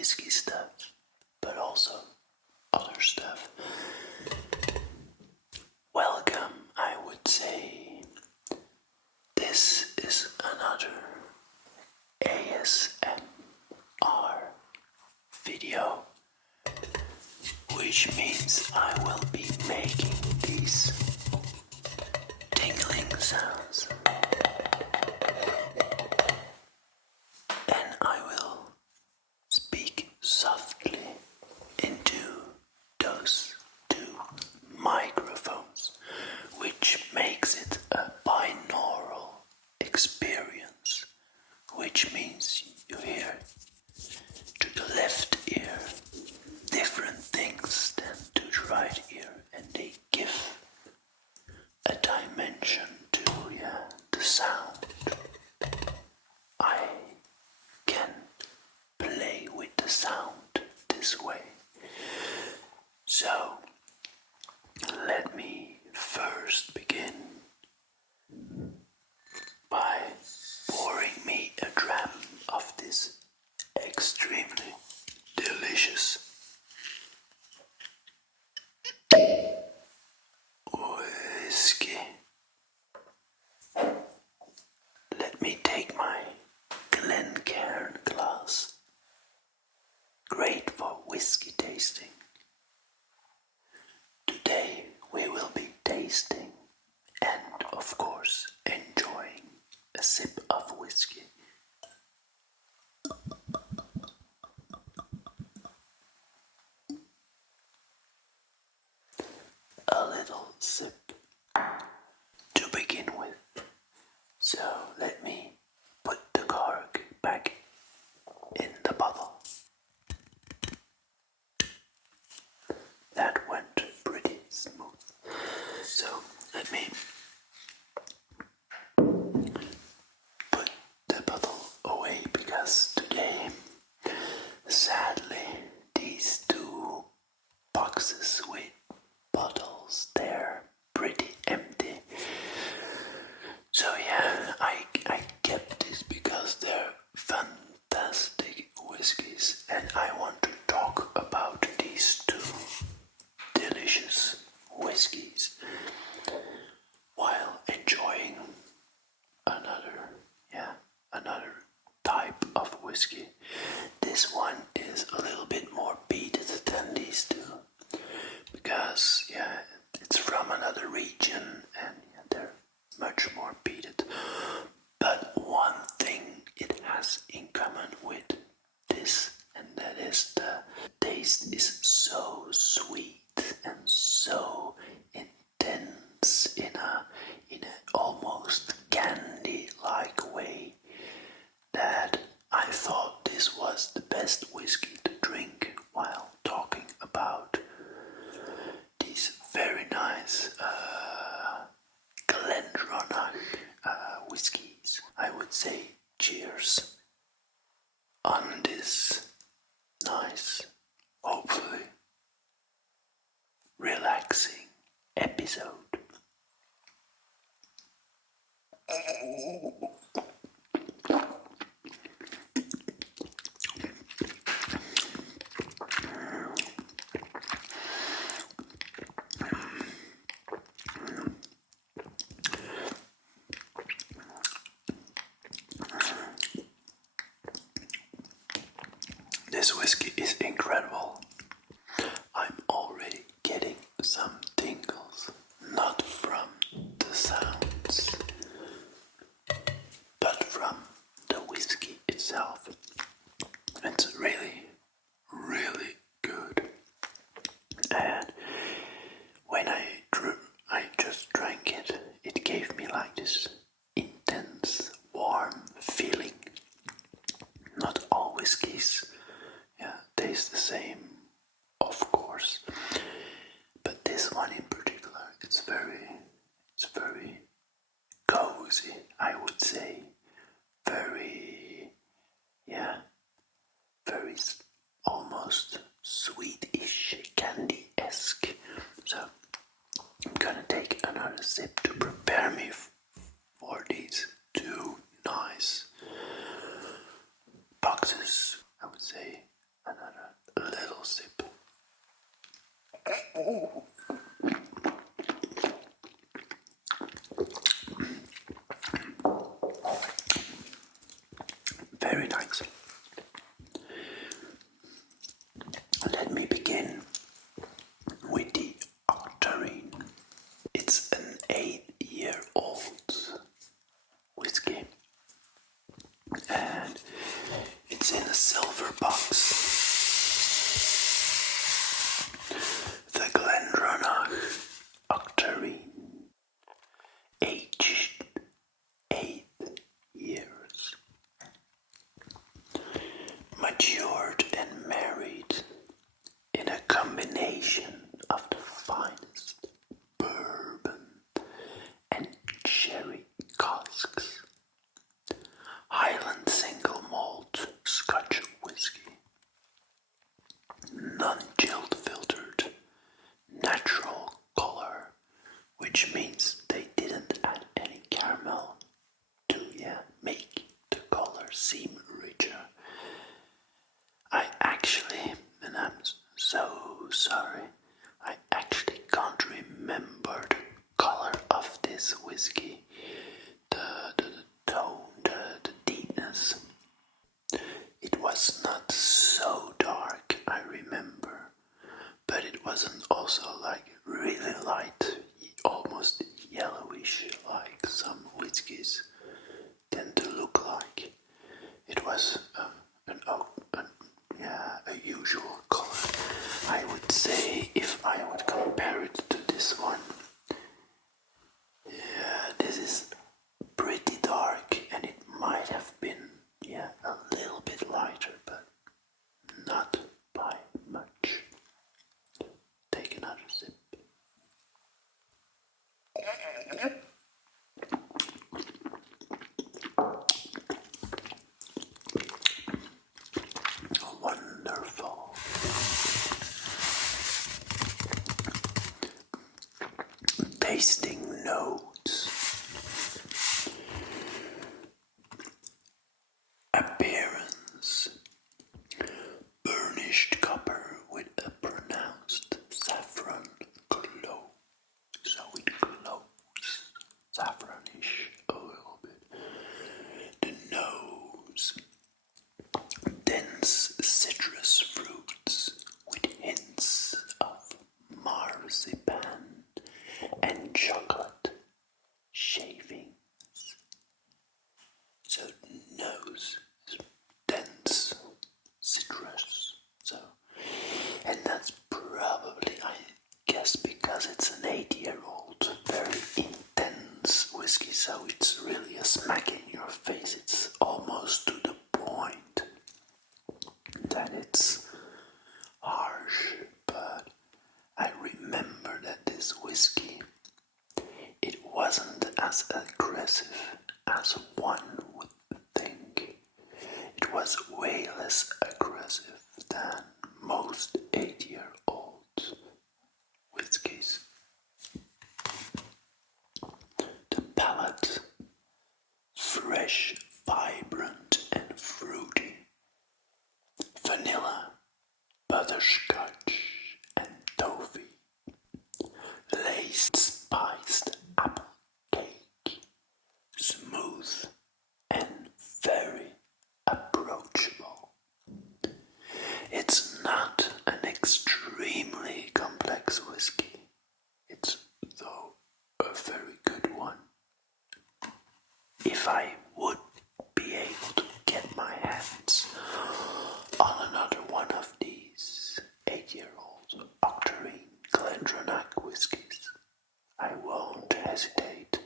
whiskey stuff, but also other stuff. Welcome, I would say. This is another ASMR video, which means I will be making these tingling sounds, and I will speak softly into those two microphones, which makes it a binaural experience, which means you hear to the left ear different things than to the right ear, and they give a dimension to the sound. I can play with the sound this way. So let me first begin by pouring me a dram of this extremely delicious whiskey. Let me take my GlenDronach glass, great for whiskey tasting. Today we will be tasting and, of course, enjoying a sip of whiskey. A little sip to begin with. So let me put the cork back in the bottle. That went pretty smooth. So let me put the bottle away, because today, sadly, these two boxes with bottles, they're pretty empty. So yeah, I kept this because they're fantastic whiskies, and I want to talk about these two delicious whiskies while enjoying another type of whiskey. This one is a little bit more peated than these two, because it's from another region, and they're much more peated. But one thing it has in common with this, and that is the taste is so sweet and so intense in a almost candy-like way, that I thought this was the best whiskey to drink while talking about these very nice GlenDronach whiskies. I would say cheers on this nice, hopefully relaxing episode. This whiskey is incredible. I'm already getting some tingles, not from the sounds, but from the whiskey itself. It's really, really good. And when I just drank it, it gave me like this intense, warm feeling. Not all whiskeys taste the same, of course, but this one in particular, it's very cozy, I would say. Very almost sweetish, candy-esque. So I'm gonna take another sip to prepare me for these two nice boxes. I would say another little sip. Very nice. Let me begin with the Octarine. It's an 8-year-old whiskey, and it's in a silver box. The GlenDronach Octarine, aged 8 years, matured and married in a combination of the finest bourbon and sherry casks. Highland single malt Scotch whiskey, non-chilled filtered, natural color, which means they didn't add any caramel to make the color seem richer. I actually, and I'm so sorry, I actually can't remember the color of this whiskey, the tone, the deepness. It was not so dark, I remember, but it wasn't also like really light, almost yellowish, like some whiskies tend to look like. It was a usual color. I would say, if I would compare it to this one, this is pretty dark, and it might have been a little bit lighter, but not by much. Take another sip. Wonderful. Tasting notes. Appearance: burnished copper with a pronounced saffron glow. So it glows saffronish a little bit. The nose: dense citrus fruits with hints of marzipan and chocolate shavings. So nose is dense citrus. And that's probably, I guess, because it's an 8-year-old, very intense whiskey. So it's really a smack in your face. It's almost to the point that it's harsh, but I remember that this whiskey, it wasn't as aggressive as one would think. It was way less aggressive than most 8-year-old whiskies. The palate: fresh, vibrant and fruity. Vanilla, butterscotch and toffee. Laced spiced apple cake. Smooth and very approachable. It's not an extremely complex whiskey. It's, though, a very good one. If I would be able to get my hands on another one of these 8-year-old Octarine GlenDronach whiskies, I won't hesitate.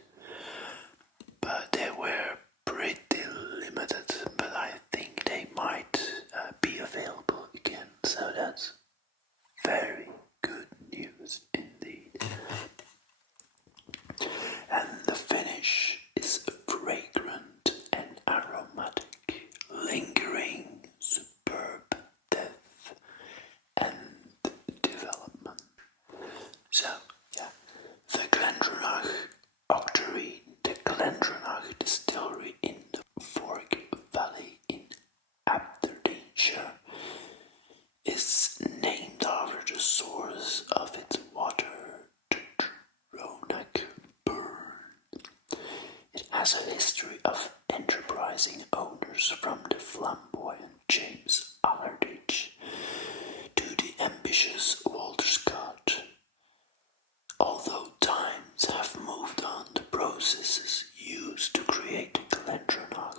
But they were pretty limited, but I think they might be available again delicious Walter Scott. Although times have moved on, the processes used to create GlenDronach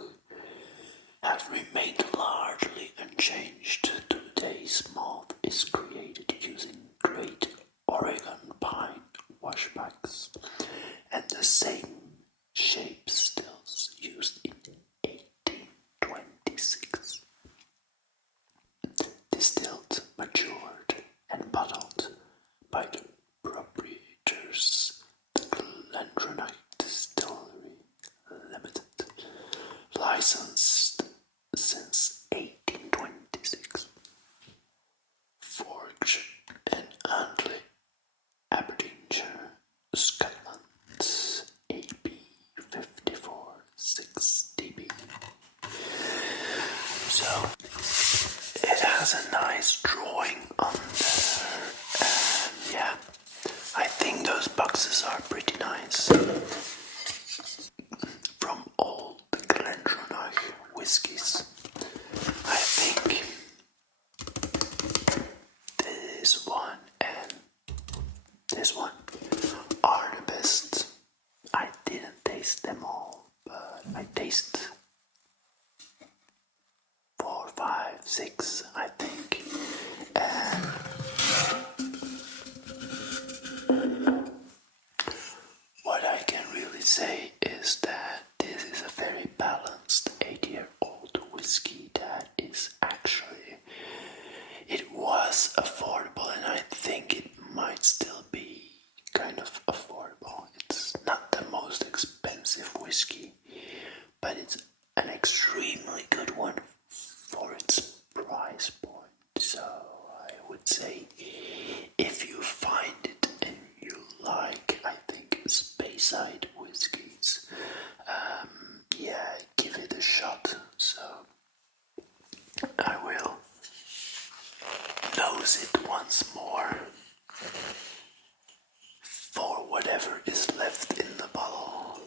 have remained largely unchanged. Today's malt is created using great Oregon pine washbacks and the same shape stills used in 1826. Distilled, matured, and bottled by the proprietors, the GlenDronach Distillery Limited, licensed since 1826. Forge and Andley, Aberdeenshire, Scotland, AB 54-6 DB. So it has a nice drawing on there, and yeah, I think those boxes are pretty nice. From all the GlenDronach whiskies, I think this one and this one are the best. I didn't taste them all, but I tasted 4, 5, 6, I think. And what I can really say is that this is a very balanced 8-year-old whiskey that is actually, it was affordable, and I think it might still be kind of affordable. It's not the most expensive whiskey, but it's an extremely good one for its price point. So I would say if you find it and you like, I think Speyside whiskies, yeah, give it a shot. So I will nose it once more for whatever is left in the bottle.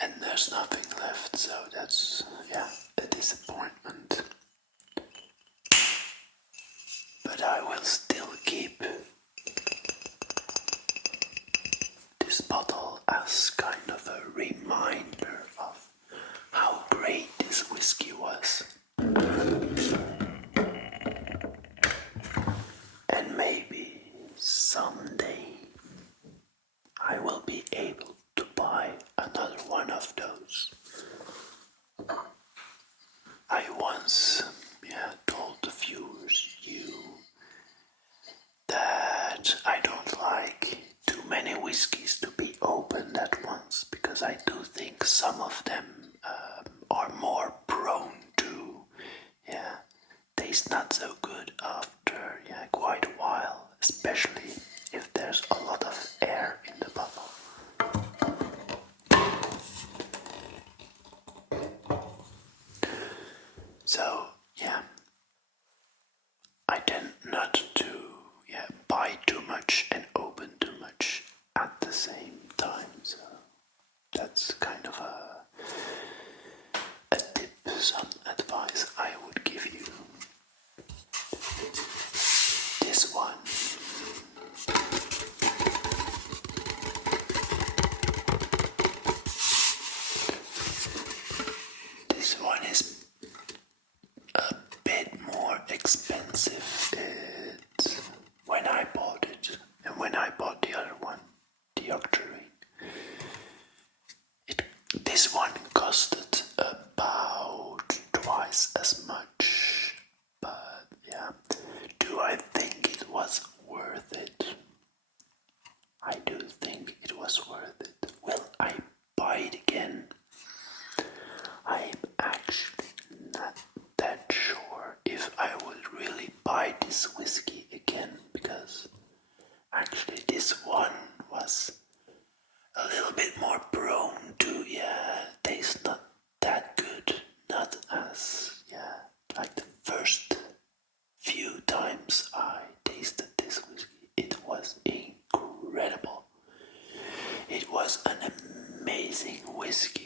And there's nothing left, so that's, yeah, a disappointment. But I will still keep this bottle as kind of a reminder of how great this whiskey was. And maybe someday I will be able to buy another one of those. I once, told the viewers that I don't like too many whiskies to be opened at once, because I do think some of them are more prone to, taste not so good after, quite a while, especially if there's a lot of air in the bottle. So, I tend not to buy too much and open too much at the same time. So that's kind of a tip, some advice I would give you. This one. This one is a bit more expensive. When I bought it, and when I bought the other one, the Octarine, this one costed about twice as much. But do I think it was worth it? I do think it was worth it. Will I buy it again? I'm actually not that sure if I would really buy this whiskey again, because actually this one was a little bit more prone to, taste not that good, not as, like the first few times I tasted this whiskey, it was incredible. It was an amazing whiskey.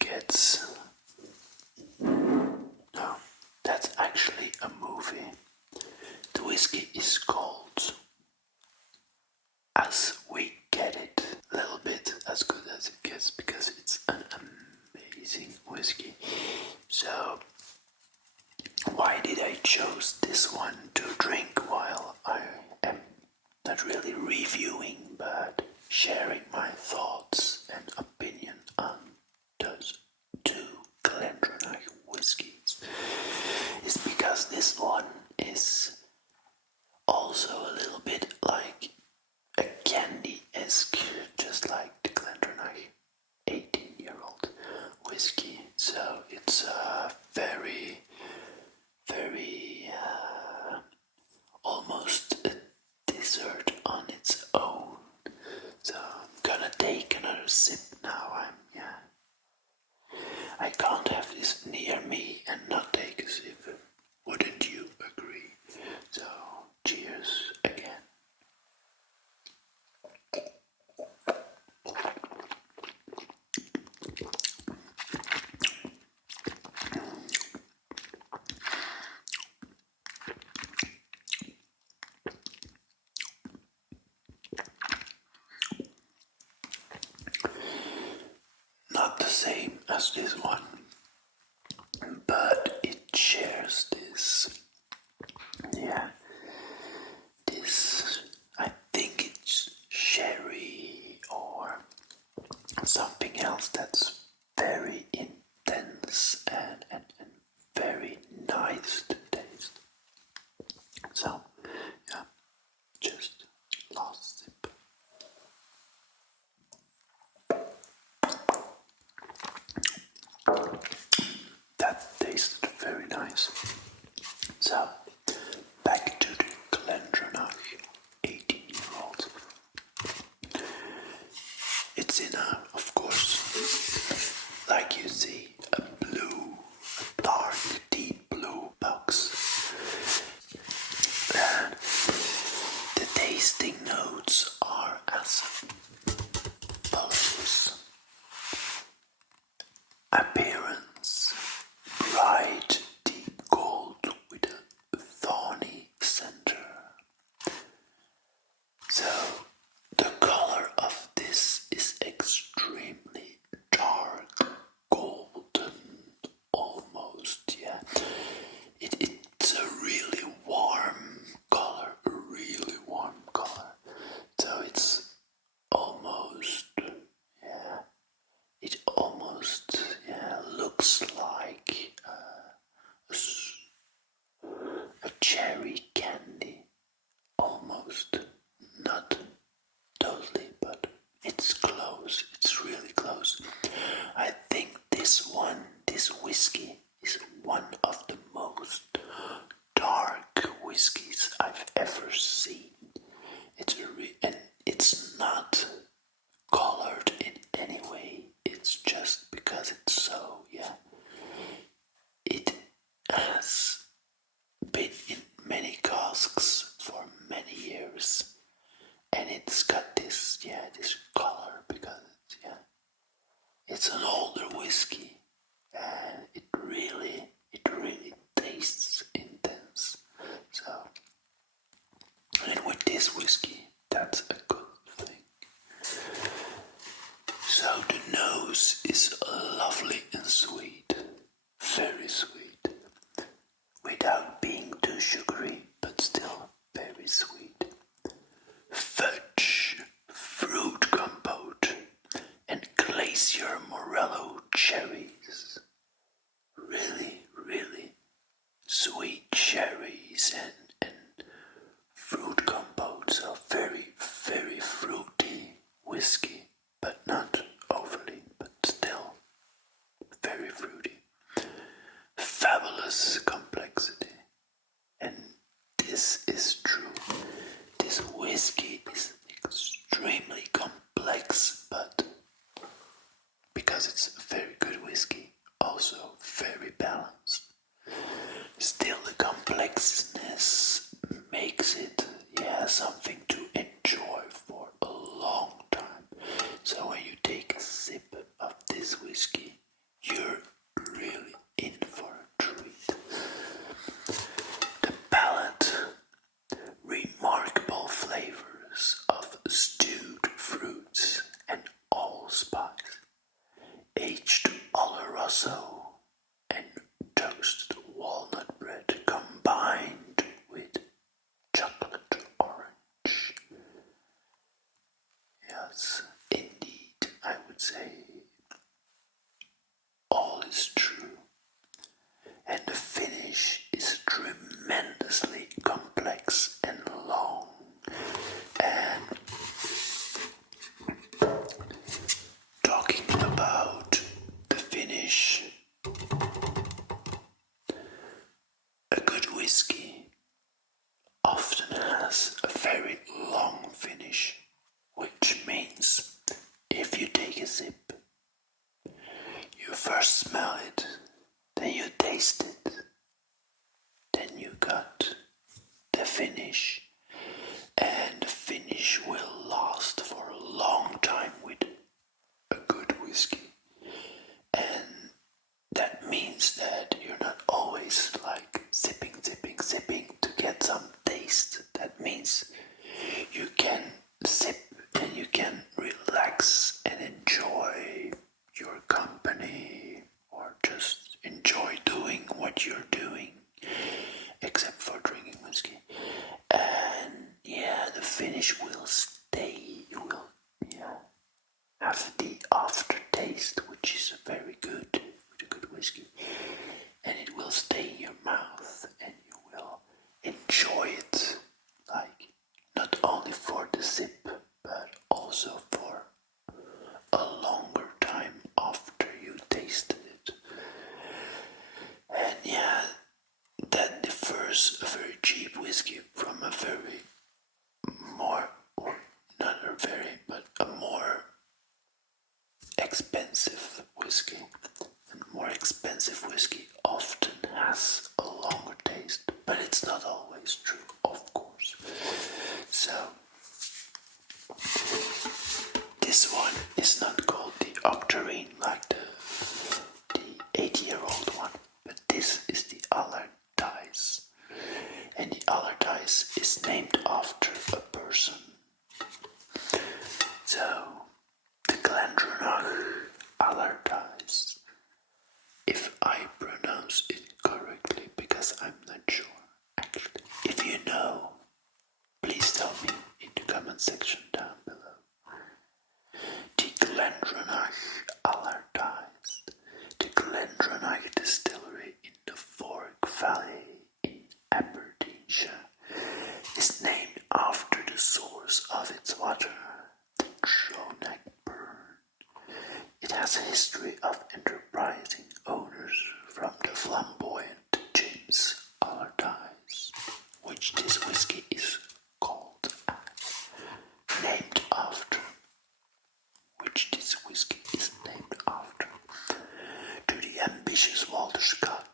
gets... No, that's actually a movie. The whiskey is called As We Get It. A little bit as good as it gets because it's an amazing whiskey. So, why did I choose this one to drink while I am not really reviewing but sharing my thoughts and opinion on those two GlenDronach whiskies? It's because this one is also a little bit like a candy-esque, just like the GlenDronach 18-year-old whiskey. So it's very almost a dessert on its own. So I'm gonna take another sip now. I can't have this near me and not take a sip. Wouldn't you agree? So cheers again. Not the same as this one, but it shares this. This, I think it's sherry or something else that's very intense and very nice to taste. So, yeah, just last sip. That tasted very nice. So, back to the GlenDronach 18-year-old. It's in of course, like you see, a dark, deep blue box. And the tasting notes are as follows. Appearance: bright, deep gold with a thorny center. So, the color of this is extremely dark, golden, almost, yeah. It's a really warm color, So it's almost, it almost, looks like a cherry candy, almost. Not totally, but it's close. It's really close. I think this whiskey is one of the most dark whiskies I've ever seen. And it's not colored in any way. It's just because it's so, It has been in many casks for many years. And it's got this color because it's an older whiskey, and it really tastes intense. So, and with this whiskey, that's a good thing. So the nose is lovely and sweet, very sweet, without being too sugary, but still very sweet. Fudge, fruit compote, and glacier morello cherries. Really sweet cherries and fruit compote. So very fruity whiskey, but not overly, but still very fruity. Fabulous complexity. And this is true. This whiskey is extremely complex, but because it's a very good whiskey, also very balanced. Still, the complexness makes it, something to enjoy for a long time. So when you take a sip of this whiskey, espresso and toasted walnut bread combined with chocolate orange. Yes, indeed, I would say all is true. And the finish is tremendously complex and long. And talking about the finish, a good whiskey often has a very long finish, which means if you take a sip, you first smell it, then you taste it, then you got the finish, and the finish will last for a long time with a good whiskey. And that means that you're not always like sipping to get some taste. That means you can sip and you can relax and enjoy your company or just enjoy doing what you're doing, except for drinking whiskey. And yeah, the finish will stay. You will, have the aftertaste, which is very good with a good whiskey, and it will stay in your mouth, and you will enjoy it, like not only for the sip, but also for a longer time after you tasted it. And yeah, that differs a very cheap whiskey from a very more, or not a very, but a more expensive whiskey. And more expensive whiskey often has a longer taste, but it's not always true, of course. So this one is not called the Octarine like the 80-year-old one, but this is the Allerdice. And the Allerdice is named after a person. So the GlenDronach Allerdice, if I pronounce it correctly, because I'm not sure actually. If you know, please tell me in the comment section down below. The GlenDronach Allerdice, the GlenDronach distillery in the Fork Valley in Aberdeenshire, is named after the source of its water, the GlenDronach burn. It has a history of enterprising owners from the flamboyant James Allerdice, which this whiskey is called named after. Which this whiskey is named after. To the ambitious Walter Scott,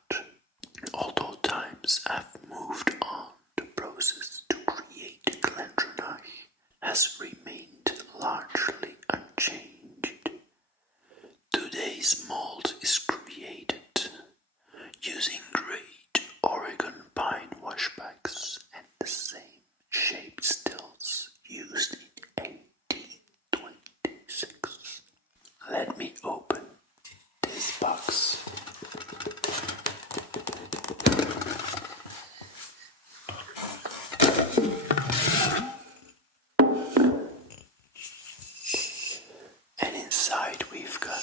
although times have moved on, the process to create the GlenDronach has remained largely unchanged. Today's malt is created using great Oregon pine washbacks and the same shaped stills used in 1826. Let me open this box. And inside we've got,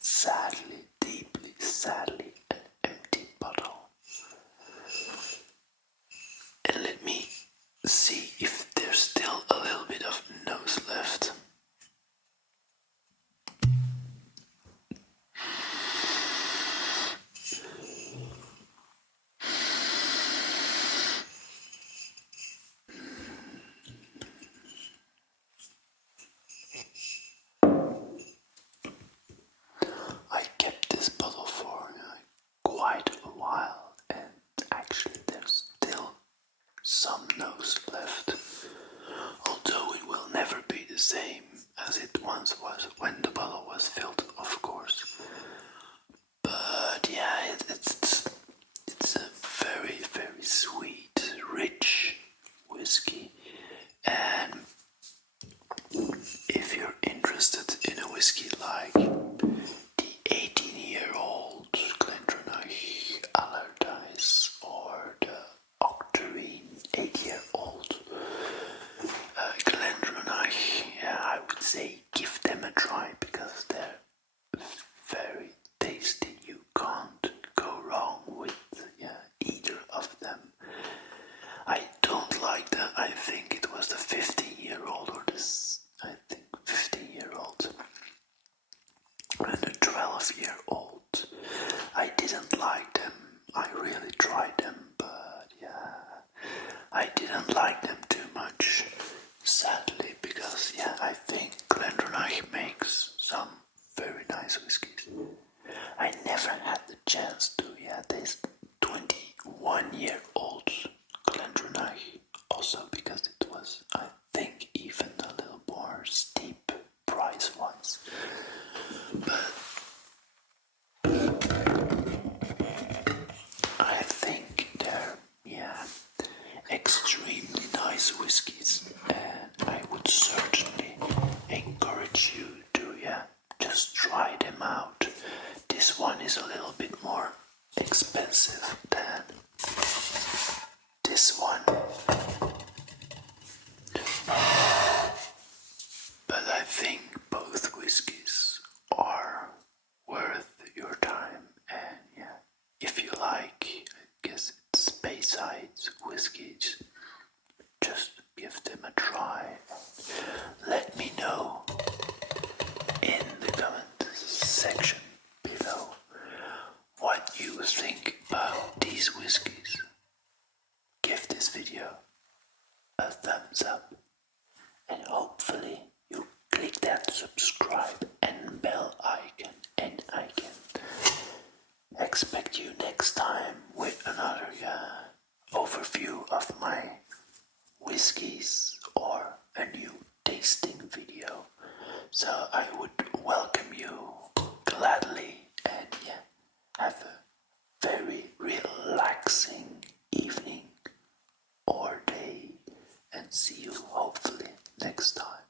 sadly, deeply sadly, an empty bottle. And let me see if there's still a little bit of nose left. I kept this bottle for didn't like them. I really tried them, but yeah, I didn't like them too much, sadly, because yeah, I think GlenDronach makes some very nice whiskies. I never had the chance to taste 21-year-old GlenDronach, also because it was, I think, even a little more steep price once. But I think they're, extremely nice whiskies, and I would certainly encourage you to, just try them out. This one is a little bit more expensive than this one, but I think both whiskies are worth your time, and if you like, I guess it's Bayside whiskies, just give them a try. Let me know in the comment section below what you think about these whiskies. Give this video a thumbs up, and hopefully you click that subscribe and bell icon, and I can expect you next time with another overview of my whiskies or a new tasting video. So I would welcome you gladly, and have a very relaxing evening or day, and see you hopefully next time.